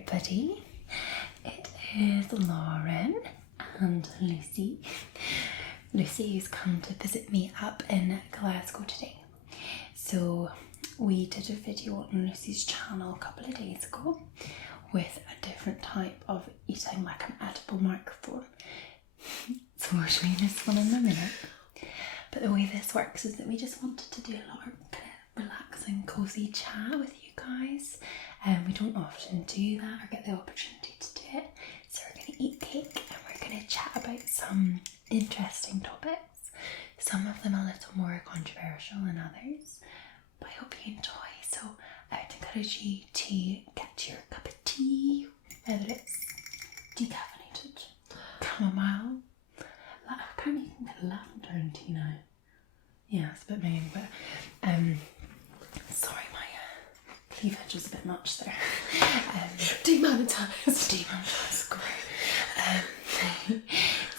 everybody. It is Lauren and Lucy. Lucy has come to visit me up in Glasgow today. So we did a video on Lucy's channel a couple of days ago with a different type of eating like an edible microphone. So we're showing this one in a minute. But the way this works is that we just wanted to do a lot of relaxing, cozy chat with you guys. We don't often do that or get the opportunity to do it. So we're going to eat cake and we're going to chat about some interesting topics. Some of them a little more controversial than others. But I hope you enjoy. So I would encourage you to get your cup of tea, whether it's decaffeinated, chamomile. Apparently you can get lavender in tea now. Yeah, it's a bit mean, but sorry, my cleavage is a bit much there. Demonetised, great.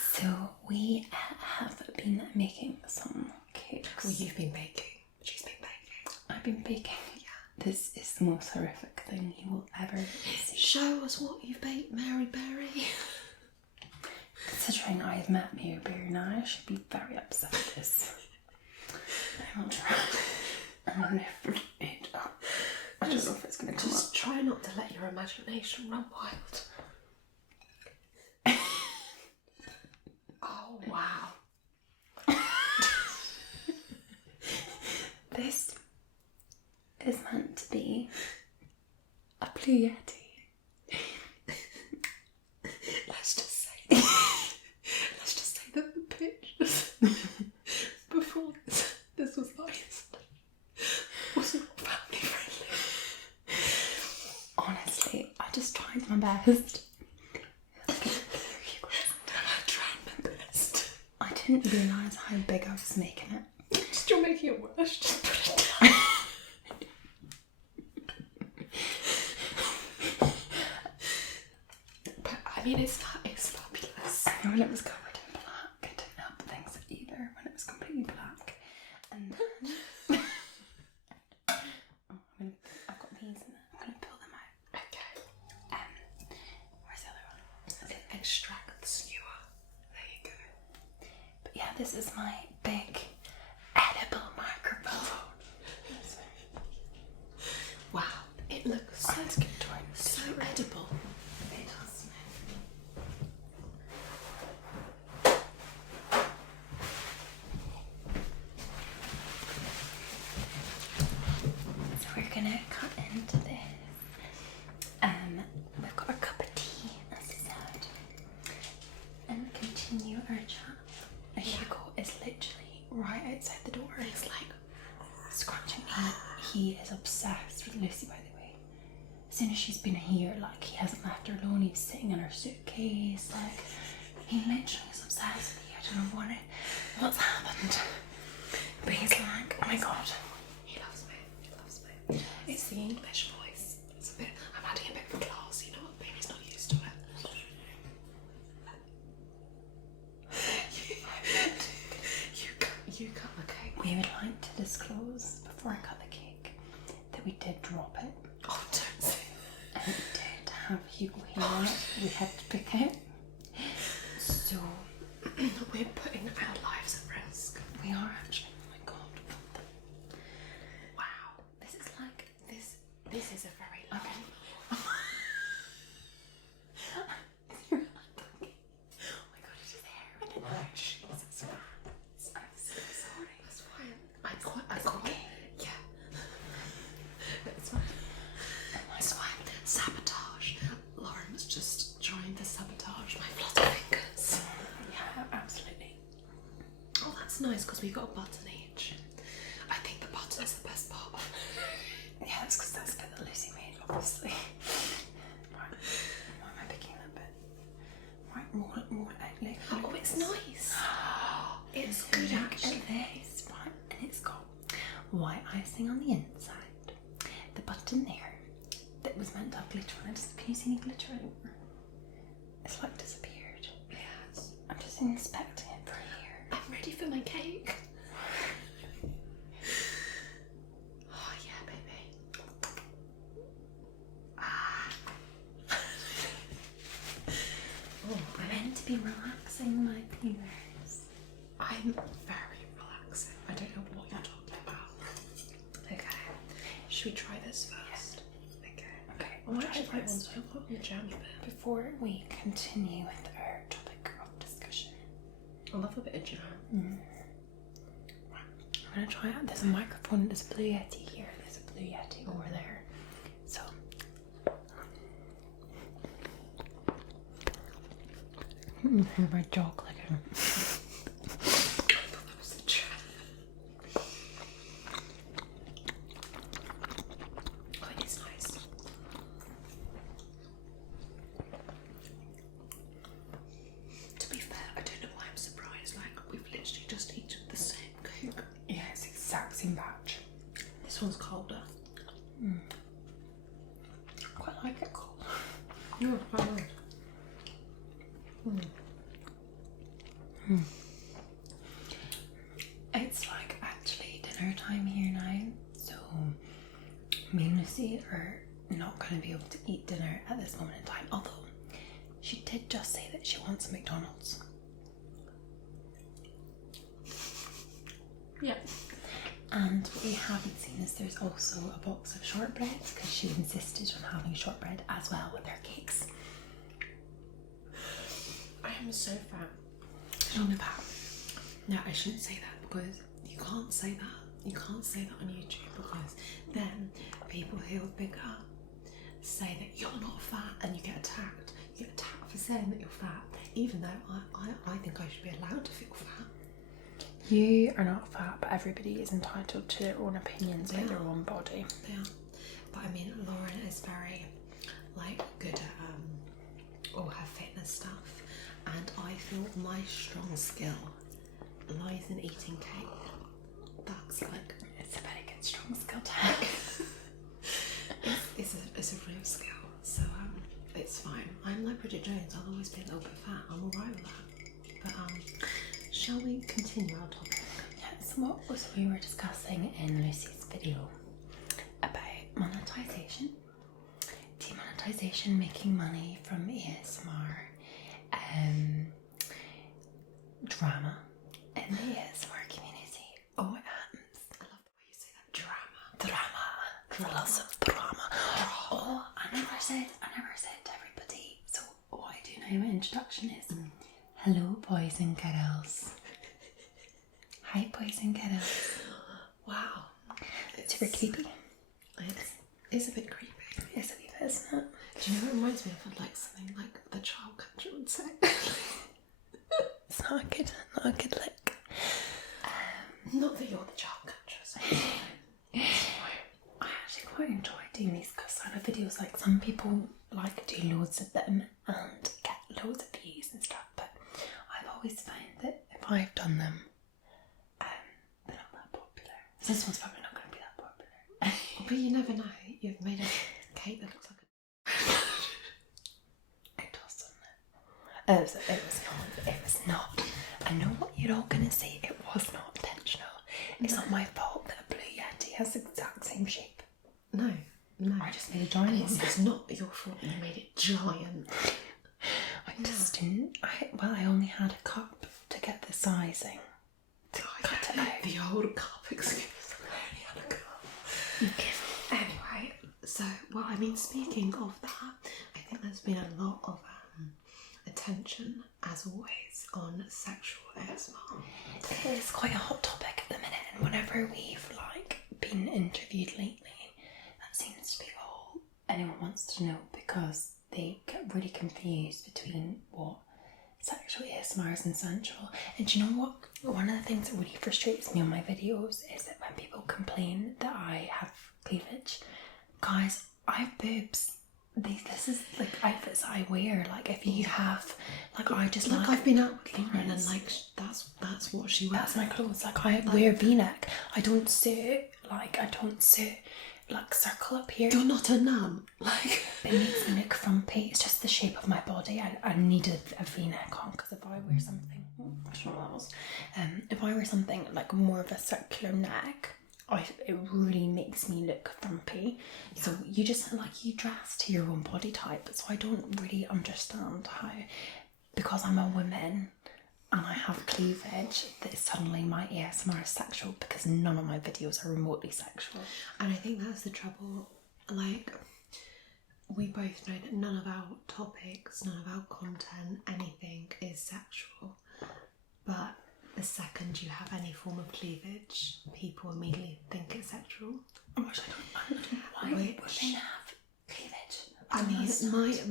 So we have been making some cakes. Well, you've been baking. She's been baking. I've been baking. Yeah. This is the most horrific thing you will ever see. Show us what you've baked, Mary Berry. Considering I've met Mary Berry now, I should be very upset with this. I will try and lift it up. I don't know if it's going to come up. Just try not to let your imagination run wild. Oh, wow. This is meant to be a blue Yeti. Let's just say that the pictures before this was iced was not family friendly. Honestly, I just tried my best. I tried my best. I didn't realise how big I was making it. You're making it worse. Just put it down. But I mean, it's fabulous. And when it was covered in black, it didn't help things either. When it was completely black, and then I've got these in it. I'm gonna pull them out. Okay. Where's the other one? Extract the skewer. There you go. But yeah, this is my big edible microphone. Wow, it looks so edible. It does. So we're gonna cut into this. We've got a cup of tea, as I said, and continue our chat. Hugo is literally right outside the door. He's like scratching me. He is obsessed with Lucy, by the way. As soon as she's been here, like, he hasn't left her alone. He's sitting in her suitcase. Like, he literally is obsessed with you. I don't know what's happened. But he's like, oh my god. He loves me. It's the English voice. It's a bit, I'm adding a bit of a class, you know what? Baby's not used to it. You cut the cake. We would like to disclose, before I cut the cake, that we did drop it. Oh, don't say And we did have Hugo here on it. We had to pick it. So we're putting our lives at risk. we are actually. Oh my god. Wow. This is like This is a very long. Oh my god, it is hair. I didn't know. Jesus Christ. I'm so sorry. That's fine. I quite. Yeah. That's fine. It's fine. Sabotage. Lauren was just trying to sabotage my flutter fingers. Yeah, absolutely. Oh, that's nice because we got a button each. I think the button is the best part. Yeah, that's because that's the bit that Lucy made, obviously. Right. Why am I picking that bit? Right, roll it out like. Oh, it's nice. It's Good good at actually. this, right? And it's got white icing on the inside. The button there that was meant to have glitter on it. Can you see any glitter anywhere? It's like disappeared. Yes. I'm just inspecting it for here. I'm ready for my cake. Oh yeah, baby. Ah. be relaxing my fingers. I'm very relaxing. I don't know what you're talking about. Okay. Should we try this first? Okay. I might actually try one. I've got the jam bit. Before we continue with our topic of discussion, I love a bit of jam. I'm gonna try out. There's a microphone. There's a blue Yeti here. There's a blue Yeti over there. So. My jaw clicking. That was a jam. Oh, it is nice. To be fair, I don't know why I'm surprised. Like, we've literally just eaten the same cake. Yeah, it's the exact same batch. This one's colder. I quite like it cold. Yeah, quite nice. It's like actually dinner time here now, so me and Lucy are not going to be able to eat dinner at this moment in time, although she did just say that she wants a McDonald's. Yeah. And what we haven't seen is there's also a box of shortbreads because she insisted on having shortbread as well with her cakes. I am so fat. She's on the path. No, I shouldn't say that because you can't say that. You can't say that on YouTube because then people who are bigger say that you're not fat and you get attacked. You get attacked for saying that you're fat, even though I think I should be allowed to feel fat. You are not fat, but everybody is entitled to their own opinions about their own body. Yeah. But I mean, Lauren is very like good at all her fitness stuff, and I feel my strong skill lies in eating cake. That's like, It's a very good strong skill to have. it's a real skill. So it's fine. I'm like Bridget Jones. I'll always be a little bit fat. I'm alright with that. But shall we continue our topic? Yes, what was we were discussing in Lucy's video about monetization, demonetization, making money from ASMR, drama in the ASMR community. Oh, it happens. I love the way you say that. Drama. Lots of drama. Oh, I never said to everybody. So what I do now, my introduction is, hello boys and girls. Hi boys and girls. Wow. Super creepy. It's a bit creepy. It's a wee bit, isn't it? Do you know what it reminds me of? Like something like the child catcher would say. It's not a good lick. Not that you're the child catcher, so it's fine. I actually quite enjoy doing these kind of videos. Like some people like do loads of them and get loads of views and stuff, but I've always found that if I've done them, they're not that popular. So this one's probably not going to be that popular. But you never know. You've made a cake that looks like a... It does, doesn't it? It was not. I know what you're all going to say. It was not intentional. It's not my fault that a blue Yeti has the exact same shape. No. I just made a giant one. It's not your fault you made it giant. I just didn't. I only had a cup to get the sizing. To cut it out. The old cup excuse. I only had a cup. Okay. Anyway, so, well, I mean, speaking of that, I think there's been a lot of attention, as always, on sexual ASMR. It is quite a hot topic at the minute, and whenever we've been interviewed lately, that seems to be all anyone wants to know, because they get really confused between what sexual ASMR is and sensual. And do you know what? One of the things that really frustrates me on my videos is that when people complain that I have cleavage, guys, I have boobs. This is like outfits that I wear. Like if you have, I just like I've been out with Lauren and that's what she wears. That's my clothes. I wear V-neck. I don't suit circle up here. You're not a nun. It makes me look frumpy. It's just the shape of my body. I need a V-neck on, because if I wear something, I don't know what that was. If I wear something like more of a circular neck, it really makes me look frumpy. Yeah. So you just you dress to your own body type. So I don't really understand how because I'm a woman and I have cleavage, that suddenly my ASMR is sexual, because none of my videos are remotely sexual. And I think that's the trouble. Like, we both know that none of our topics, none of our content, anything is sexual. But the second you have any form of cleavage, people immediately think it's sexual. Oh gosh, I don't know why women have cleavage. I mean,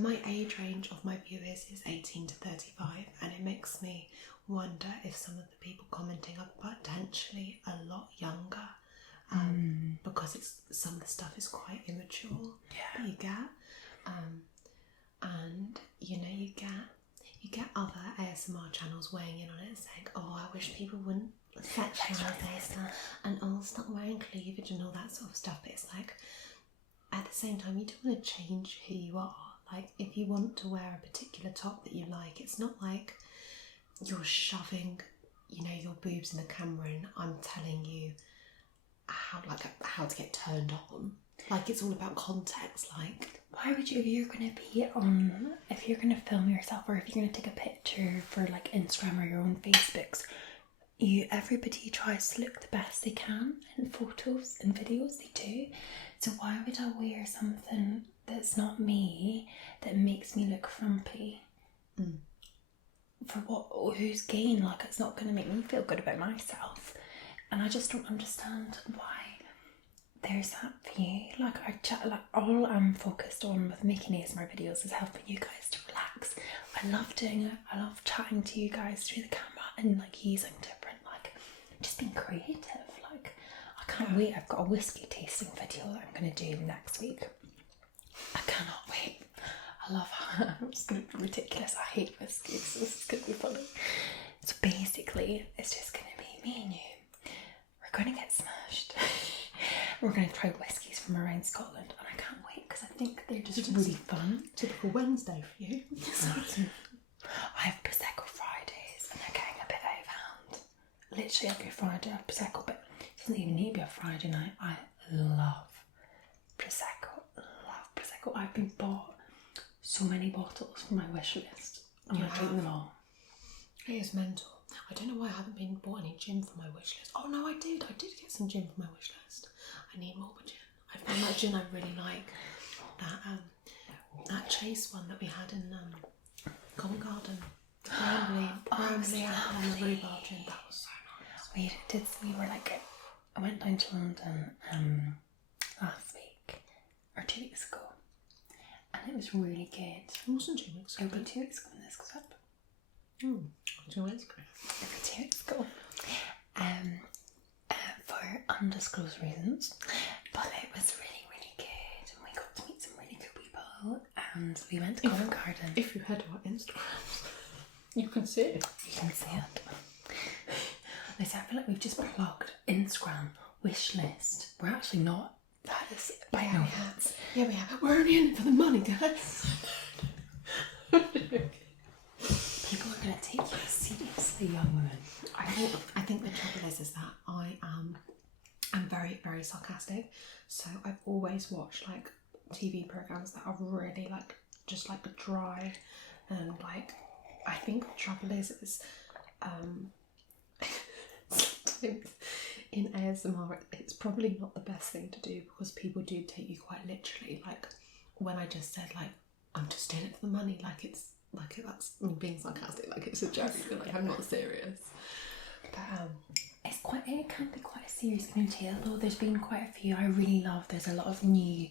my age range of my viewers is 18 to 35, and it makes me wonder if some of the people commenting are potentially a lot younger, because some of the stuff is quite immature that you get, and you know, you get other ASMR channels weighing in on it, saying, "Oh, I wish people wouldn't sexualise ASMR and stop wearing cleavage and all that sort of stuff." But it's like, at the same time, you don't want to change who you are. Like, if you want to wear a particular top that you like, it's not like you're shoving, you know, your boobs in the camera and I'm telling you how to get turned on. Like, it's all about context. Like, why would you, if you're going to film yourself, or if you're going to take a picture for like Instagram or your own Facebooks, everybody tries to look the best they can in photos and videos, they do. So why would I wear something that's not me, that makes me look frumpy? For what? Whose gain? Like, it's not going to make me feel good about myself. And I just don't understand why there's that view. Like, all I'm focused on with making ASMR videos is helping you guys to relax. I love doing it. I love chatting to you guys through the camera and like using different, like, just being creative. Like, I can't wait. I've got a whiskey tasting video that I'm going to do next week. I cannot wait. I love how it's going to be ridiculous. I hate whiskey, so this is going to be funny. So basically, it's just going to be me and you. We're going to get smashed. We're going to try whiskies from around Scotland, and I can't wait because I think they're just really fun. typical Wednesday for you. I have Prosecco Fridays, and they're getting a bit out of hand. Literally every Friday I have Prosecco, but it doesn't even need to be a Friday night. I love Prosecco. I've been bought so many bottles from my wish list. I'm going to drink them all. It is mental. I don't know why I haven't been bought any gin for my wish list. Oh no, I did get some gin for my wish list. I need more gin. I found that gin I really like. That Chase one that we had in Covent Garden. Bramley and the rhubarb gin. That was so nice. I went down to London last week or 2 weeks ago, and it was really good. It wasn't 2 weeks ago. It'll be 2 weeks ago when this goes up. 2 weeks ago. It'll be 2 weeks ago. For undisclosed reasons, but it was really, really good, and we got to meet some really good people, and we went to Covent Garden. If you head to our Instagrams, you can see it. You can see it. Listen, I feel like we've just plugged Instagram, wish list. We're actually not. That is by no means. Yeah, we have. We're only in it for the money, guys. People are going to take you seriously, young women. I think the trouble is that I'm very, very sarcastic. So I've always watched like TV programs that are really like just like dry, and like, I think the trouble is sometimes in ASMR it's probably not the best thing to do, because people do take you quite literally. Like when I just said like, I'm just in it for the money, like it's like, that's me being sarcastic, like it's a joke, like I'm not serious. But it can be quite a serious community, although there's been quite a few I really love. There's a lot of new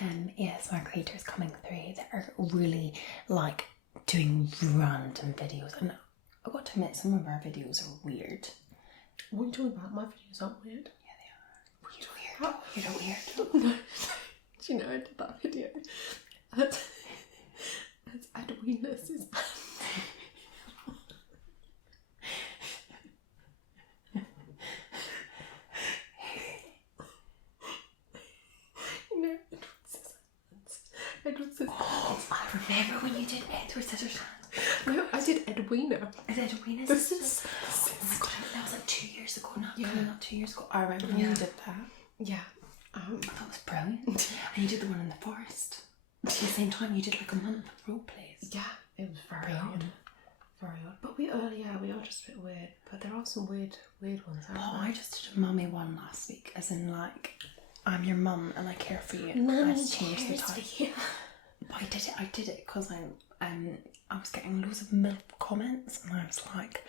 ASMR creators coming through that are really like doing random videos, and I've got to admit, some of our videos are weird. What are you talking about? My videos aren't weird. Yeah, they are. You're weird. No. Do you know I did that video? It's Edwina's is Edward Scissors. Oh, I remember when you did Edward Scissors. No, I did Edwina. Is Edwina's? This is. Oh my god, that was like 2 years ago now. Yeah. Not 2 years ago. I remember when you did that. Yeah. That was brilliant. And you did the one in the forest. At the same time, you did like a month of role plays. Yeah, it was very brilliant. Very odd. But we are just a bit weird. But there are some weird ones out there. I just did a mummy one last week, as in like, I'm your mum and I care for you. Mummy I just changed the cares title. for you. But I did it because I was getting loads of MILF comments, and I was like,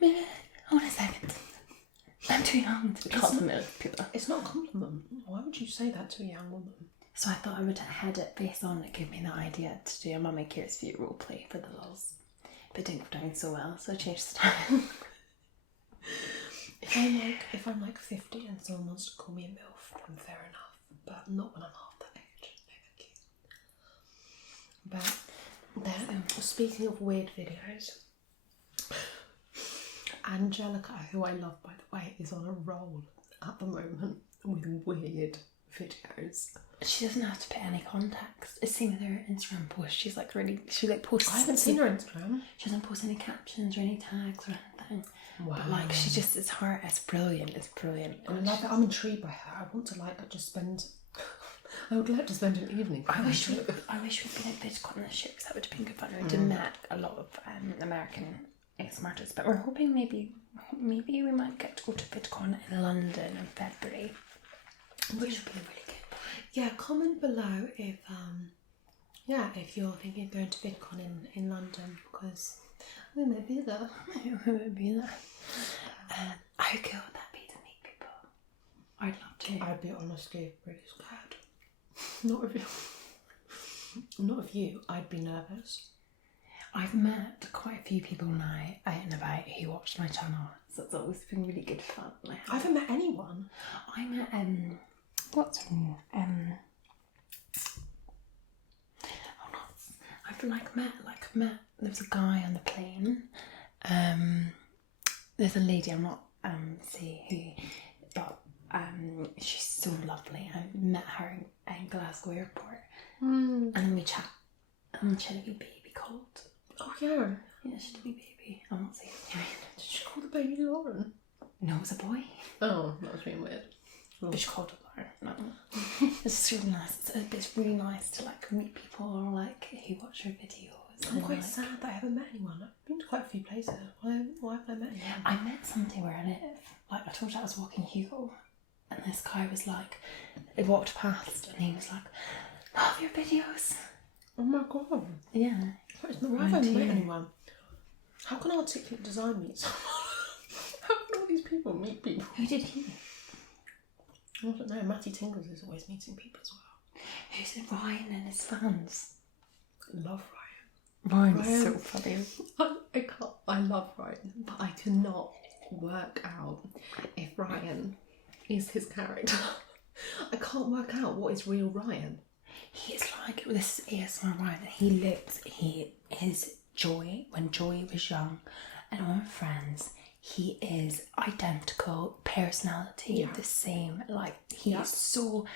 hold on a second. I'm too young to be called a MILF people. It's not a compliment. Why would you say that to a young woman? So I thought I would head it based on it gave me the idea to do a mummy cares for you roleplay for the lulz. But it didn't go down so well, so I changed the title. If I'm like 50 and someone wants to call me a MILF, then fair enough. But not when I'm half that age. No, thank you. But then, speaking of weird videos, Angelica, who I love by the way, is on a roll at the moment with weird videos. She doesn't have to put any context. It's same with her Instagram post. She posts. I haven't seen her Instagram. She doesn't post any captions or any tags or anything. Wow. But like, she just, it's brilliant. It's brilliant. I love it. I'm intrigued by her. I want to just spend. I would like to spend an evening. I wish we'd been at VidCon this year, because that would have been good fun. We did met a lot of American ASMRTists, but we're hoping maybe we might get to go to VidCon in London in February, which would be really good. Yeah, comment below if you're thinking of going to VidCon in London, because we may be there. We may be there. How cool would that be to meet people? I'd love to. I'd be honestly really scared. Not of you. I'd be nervous. I've met quite a few people now out and about who watch my channel, so it's always been really good fun. I haven't met anyone. I met what's her name? I've met. There was a guy on the plane. There's a lady I'm not say who, but she's so lovely. I met her in Glasgow airport, and then we chat. And she had a wee baby called. Oh yeah. Yeah, she had a wee baby. I'm not saying his name. Did she call the baby Lauren? No, it was a boy. Oh, that was really weird. But she called it Lauren. No. It's really nice. It's really nice to like meet people or like who watch her videos. I'm quite sad that I haven't met anyone. I've been to quite a few places. Why haven't I met anyone? I met somebody where I live. Like, I told you I was walking Hugo, and this guy was like, he walked past and he was like, love your videos. Oh my god. Yeah. Why haven't I met anyone? How can articulate design meet someone? How can all these people meet people? Who did he? I don't know. Matty Tingles is always meeting people as well. Who's in Ryan and his fans? Love Ryan is so funny. I love Ryan, but I cannot work out if Ryan is his character. I can't work out what is real Ryan. He's like, this is ASMR Ryan. His Joy, when Joy was young and on Friends, he is identical personality, the same. Like, he's so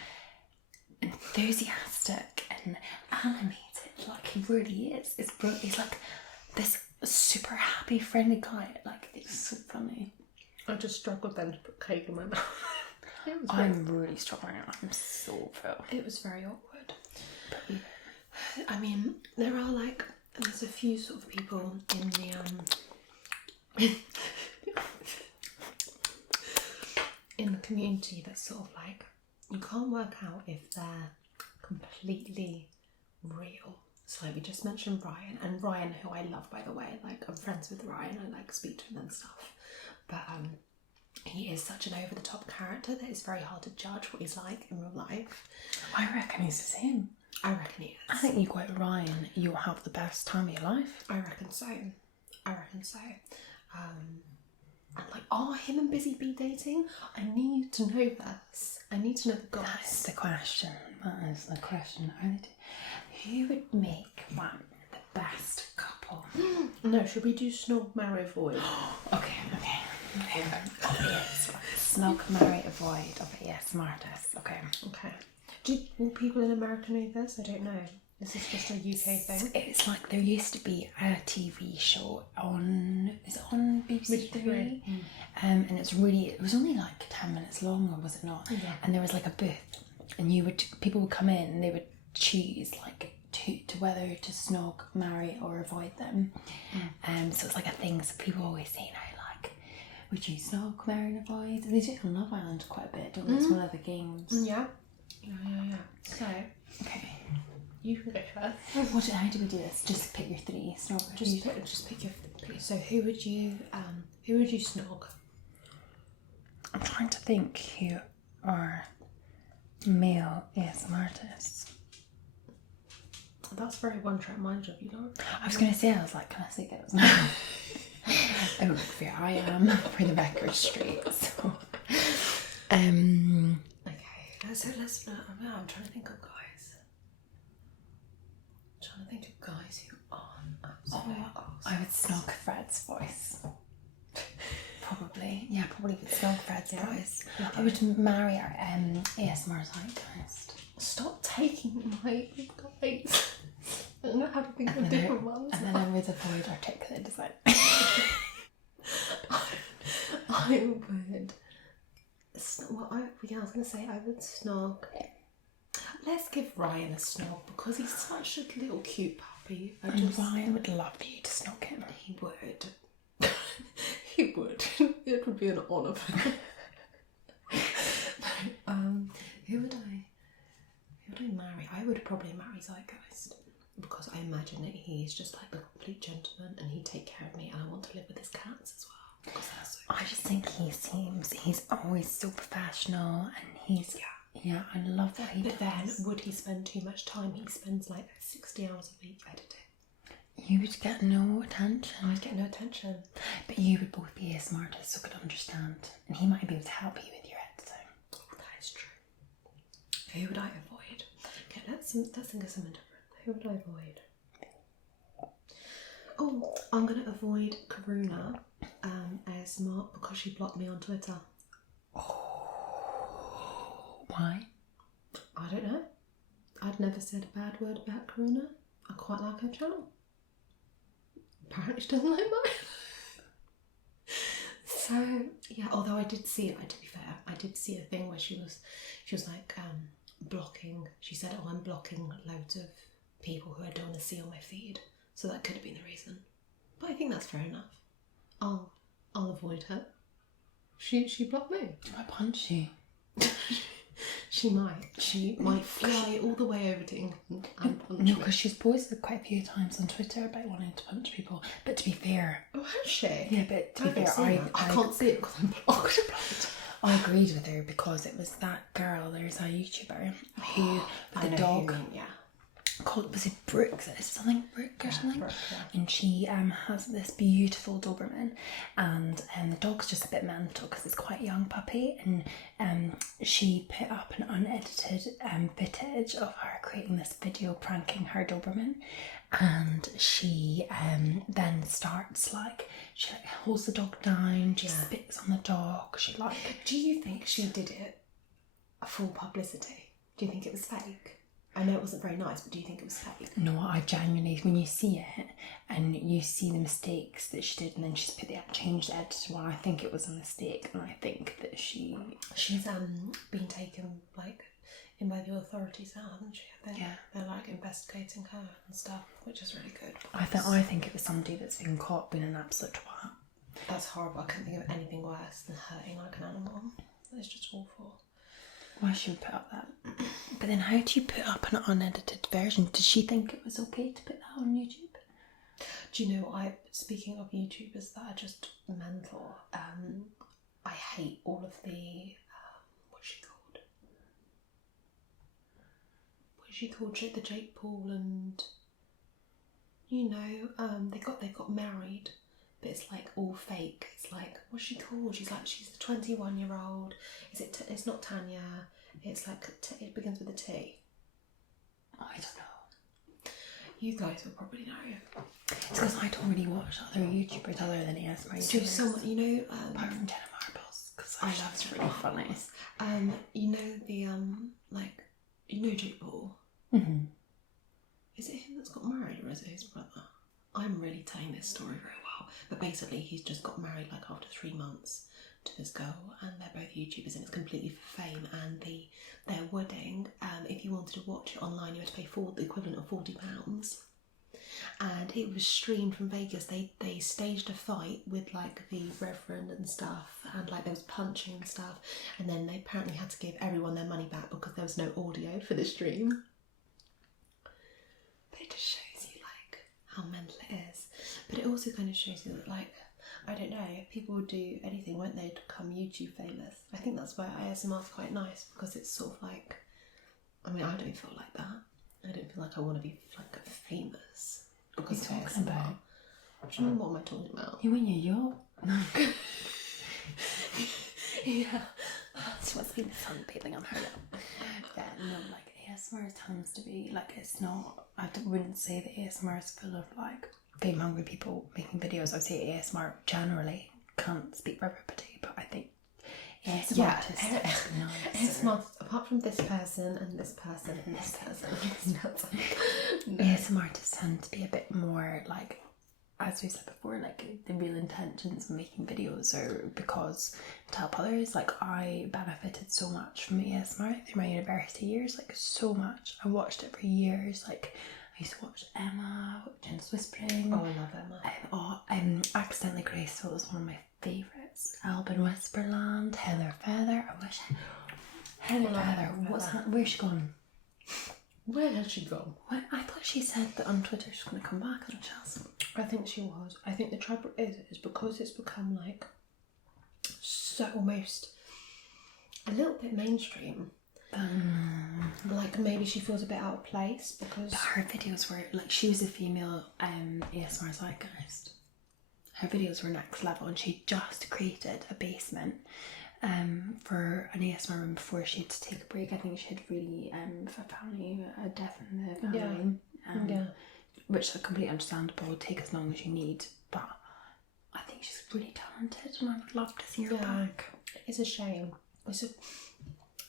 enthusiastic and animated. Like, he really is. He's like this super happy, friendly guy. Like, it's so funny. I just struggled then to put cake in my mouth. I'm really struggling. I'm so full. It was very awkward. But, I mean, there's a few sort of people in the in the community that's sort of like, you can't work out if they're completely real. So like, we just mentioned Ryan, and Ryan, who I love by the way, like, I'm friends with Ryan, I like speak to him and stuff, but he is such an over the top character that it's very hard to judge what he's like in real life. I reckon he's the same. I reckon he is. I think you go out with Ryan, you'll have the best time of your life. I reckon so. And like, are him and Busy Bee dating? I need to know this. I need to know the gossip. That is the question. Who would make one the best couple? No, should we do Snog, Marry, Avoid? Okay. Obvious. Snog, marry, avoid of ASMRTIST. Okay. Will people in America know this? I don't know. Is this just a UK thing? It's like, there used to be a TV show on BBC Three? And it was only like 10 minutes long, or was it not? Yeah. And there was like a booth, and people would come in and they would choose like 2 to whether to snog, marry, or avoid them. So it's like a thing. So people always say now, like, would you snog, marry, and avoid? And they do it on Love Island quite a bit, don't they? It's one of the games. Yeah. So, Okay. you can go first. How do we do this? Just pick your three. Snog. Just pick your. So who would you snog? I'm trying to think who are male ASMR artists. That's very one track mind job, you know. I was gonna say, I was like, can I say girls now? I don't think I am, for the record straight. So, okay. So let's. I'm trying to think of guys. Who aren't absolutely. I would snog Fred's voice. Probably, yeah, probably would snog Fred's voice. Okay. I would marry our ASMR zeitgeist. Stop taking my guys. I don't know how to think of different ones. And then I would avoid articulate design. I would. Well, I was going to say I would snog. Let's give Ryan a snog because he's such a little cute puppy. Ryan would love you to snog him. He would. He would. It would be an honour for him. Who would I marry? I would probably marry Zeitgeist because I imagine that he's just like a complete gentleman and he'd take care of me and I want to live with his cats as well. I just think he's always so professional and he's yeah, I love what he does. But then would he spend too much time? He spends like 60 hours a week editing. You would get no attention. I'd get no attention. But you would both be ASMR artists so could understand. And he might be able to help you with your editing. Oh, that is true. Who would I avoid? Okay, let's think of something different. Who would I avoid? Oh, I'm going to avoid Karuna ASMR because she blocked me on Twitter. Why? I don't know. I'd never said a bad word about Karuna. I quite like her channel. Apparently she doesn't like mine. So yeah, although I did see it, to be fair, I did see a thing where she was like blocking. She said, "Oh, I'm blocking loads of people who I don't want to see on my feed." So that could have been the reason. But I think that's fair enough. I'll avoid her. She blocked me. I punch you. She might fly all the way over to England and punch me. No, because she's posted quite a few times on Twitter about wanting to punch people. But to be fair... Oh, has she? Yeah, but to be fair, I can't see it because I'm blocked. I agreed with her because it was that girl, there's a YouTuber who, with a dog... called, was it Brooke? Is it something Brooke or something? Brooke, yeah. And she has this beautiful Doberman, and the dog's just a bit mental because it's quite a young puppy. And she put up an unedited footage of her creating this video pranking her Doberman, and she then starts like she like holds the dog down, she spits on the dog. She like. Do you think she did it for publicity? Do you think it was fake? I know it wasn't very nice, but do you think it was fake? No, I genuinely, when you see it and you see the mistakes that she did, and then she's changed the edit, well, I think it was a mistake, and I think that she's been taken like in by the authorities now, hasn't she? They're like investigating her and stuff, which is really good. I think it was somebody that's been caught being an absolute twat. That's horrible. I couldn't think of anything worse than hurting like an animal. It's just awful. Why she would put up that? But then how do you put up an unedited version? Did she think it was okay to put that on YouTube? Do you know, speaking of YouTubers that are just mental, I hate all of the, what's she called? The Jake Paul and, you know, they got married. But it's like all fake. It's like, what's she called? She's the 21-year-old. It's not Tanya. It's like, it begins with a T. Oh, I don't know. You guys will probably know. It's because I don't really watch other YouTubers other than ASMR YouTubers. So someone, you know... apart from Jenna Marbles, because I love it's really funny. You know the, you know Jake Paul? Mm-hmm. Is it him that's got married or is it his brother? I'm really telling this story very well. But basically, he's just got married like after 3 months to this girl, and they're both YouTubers, and it's completely for fame. And their wedding, if you wanted to watch it online, you had to pay the equivalent of £40. And it was streamed from Vegas. They staged a fight with like the reverend and stuff, and like there was punching and stuff, and then they apparently had to give everyone their money back because there was no audio for the stream. But it just shows you like how mental it is. But it also kind of shows you that, like, I don't know, people would do anything, won't they, to become YouTube famous. I think that's why ASMR is quite nice, because it's sort of like, I mean, I don't feel like that. I don't feel like I want to be like famous. Because what are you talking about? What am I talking about? You and your yacht? No. Yeah. She must be sunbathing on her yacht. Yeah, no, like ASMR tends to be like, it's not, wouldn't say that ASMR is full of like fame hungry people making videos. I would say ASMR generally, can't speak for everybody, but I think ASMR artists are nice. ASMR, apart from this person and this person and this person, ASMR artists tend to be a bit more like, as we said before, like the real intentions of making videos are because to help others. Like I benefited so much from ASMR through my university years, like so much. I watched it for years. Like I used to watch Emma, Jen's Whispering. Oh, I love Emma. Accidentally Graceful was one of my favourites. Alban Whisperland, Heather Feather. Heather Feather. Where's she gone? Where has she gone? What? I thought she said that on Twitter she's going to come back as Chelsea. I think she was. I think the trouble is because it's become like so almost a little bit mainstream. Like maybe she feels a bit out of place because her videos were like, she was a female ASMR zeitgeist. Her videos were next level, and she just created a basement for an ASMR room before she had to take a break. I think she had really for family, a death in the family, which is completely understandable. Take as long as you need, but I think she's really talented, and I would love to see her back. It's a shame.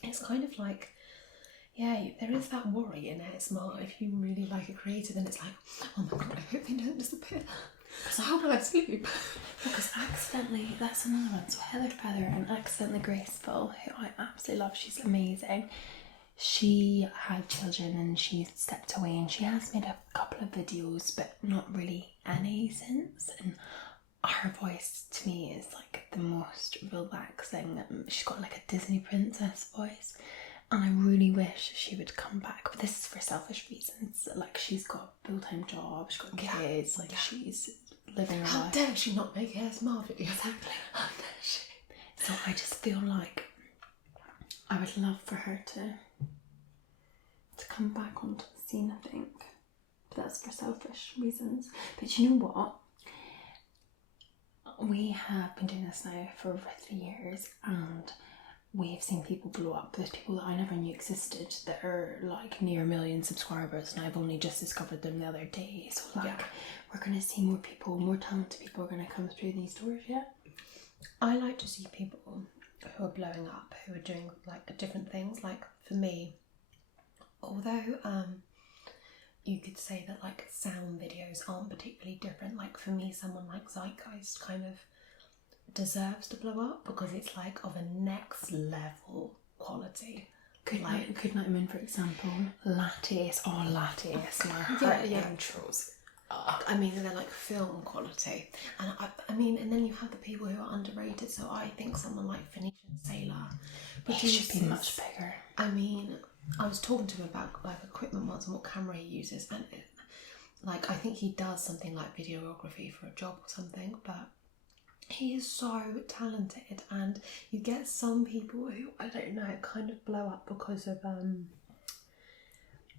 It's kind of like, there is that worry in ASMR. If you really like a creator, then it's like, oh my god, I hope they don't disappear. So how will I sleep? Because accidentally, that's another one. So Heather Feather and Accidentally Graceful, who I absolutely love, she's amazing. She had children and she stepped away, and she has made a couple of videos, but not really any since. And her voice to me is like the most relaxing. She's got like a Disney princess voice, and I really wish she would come back. But this is for selfish reasons. Like she's got a full-time job, she's got kids, she's living her life. How dare she not make ASMR videos? Exactly. How dare she? So I just feel like I would love for her to come back onto the scene, I think. But that's for selfish reasons. But you know what? We have been doing this now for over 3 years, and we've seen people blow up. There's people that I never knew existed that are like near 1 million subscribers, and I've only just discovered them the other day. So we're going to see more people, more talented people are going to come through these doors. I like to see people who are blowing up, who are doing like different things. Like for me, although you could say that like sound videos aren't particularly different, like for me someone like Zeitgeist kind of deserves to blow up because it's like of a next level quality. Good Night Moon, for example, latte ASMR, intros. I mean, they're like film quality, and I mean, and then you have the people who are underrated. So I think someone like Phoenician Sailor, he should be much bigger. I mean, I was talking to him about like equipment once and what camera he uses, and like I think he does something like videography for a job or something, but he is so talented. And you get some people who, I don't know, kind of blow up because of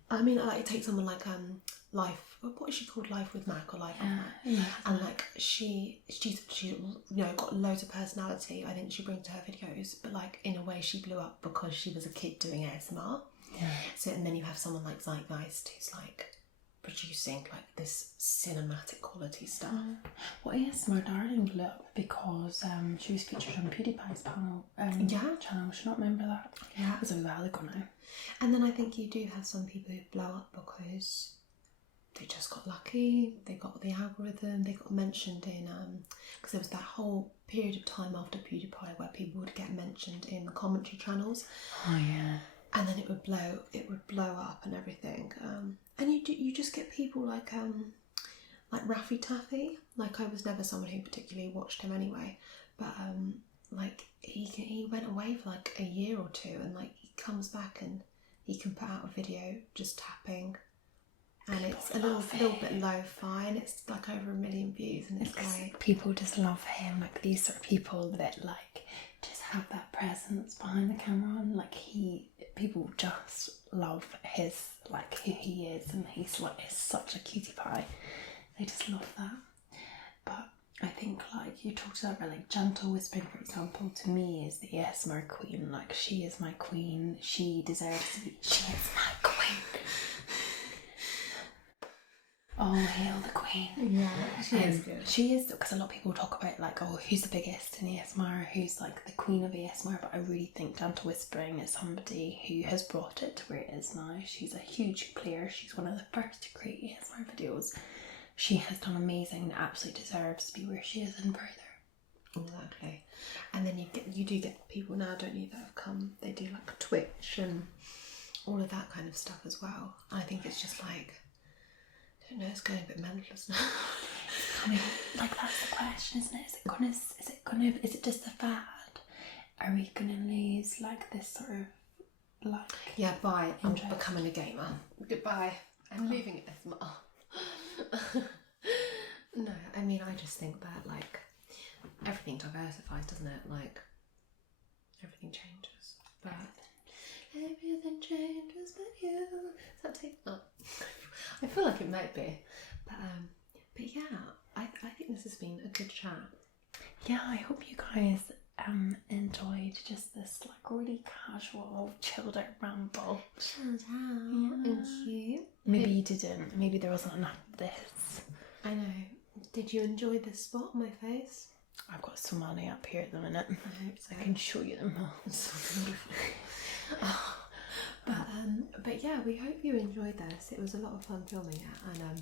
I mean, like take someone like Life, what is she called, Life with Mac or Life with Mac, and like she's got loads of personality. I think she brings to her videos, but like in a way she blew up because she was a kid doing ASMR. So, and then you have someone like Zeitgeist who's like producing like this cinematic quality stuff. Well, ASMR Darling blew up because she was featured on PewDiePie's channel. I should not remember that. It was a while ago now. And then I think you do have some people who blow up because they just got lucky. They got the algorithm. They got mentioned in because there was that whole period of time after PewDiePie where people would get mentioned in the commentary channels. Oh yeah. And then it would blow up and everything. And you just get people like Raffy Taffy. Like, I was never someone who particularly watched him anyway, but like he went away for like a year or two, and like he comes back and he can put out a video just tapping, and it's a little bit lo-fi, and it's like over 1 million views, and it's like people just love him. Like, these sort of people that like just have that presence behind the camera, and like people just love his, like, who he is, and he's such a cutie pie. They just love that. But I think, like, you talked about, like, gentle whispering, for example, to me is the ASMR queen. Like, she is my queen. She deserves to be. She is my queen. Oh, hail the queen. Yeah, she is good. She is, because a lot of people talk about, like, oh, who's the biggest in ASMR, who's like the queen of ASMR, but I really think gentle whispering is somebody who has brought it to where it is now. She's a huge player. She's one of the first to create ASMR videos. She has done amazing and absolutely deserves to be where she is and further. Exactly. And then you do get people now, don't you, that have come, they do like Twitch and all of that kind of stuff as well. I think it's just like, I don't know, it's going a bit mental, isn't it? I mean, like, that's the question, isn't it? Is it just a fad? Are we gonna lose like this sort of, like, yeah, bye, I'm interest? becoming a gamer. Goodbye. I'm leaving ASMR. No, I mean, I just think that, like, everything diversifies, doesn't it? Like, everything changes, but everything changes but you. Does that take up? I feel like it might be, but yeah, I think this has been a good chat. Yeah, I hope you guys enjoyed just this, like, really casual, chilled out ramble. Shout out. Thank you. Maybe you didn't. Maybe there wasn't enough of this. I know. Did you enjoy this spot on my face? I've got so many up here at the minute. I hope so. I can show you them all. It's so beautiful. But yeah, we hope you enjoyed this. It was a lot of fun filming it, and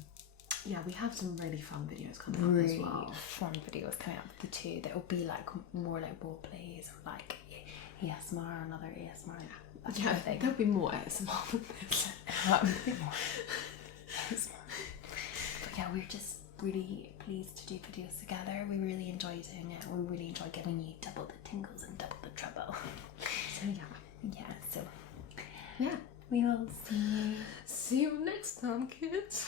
yeah, we have some really fun videos coming up as well. Fun videos coming up, the two that will be like more like role plays, or like ASMR, another ASMR. Yeah, there'll be more ASMR than this. But yeah, we're just really pleased to do videos together. We really enjoy doing it. We really enjoy giving you double the tingles and double the trouble. So yeah, we will see you next time, kids.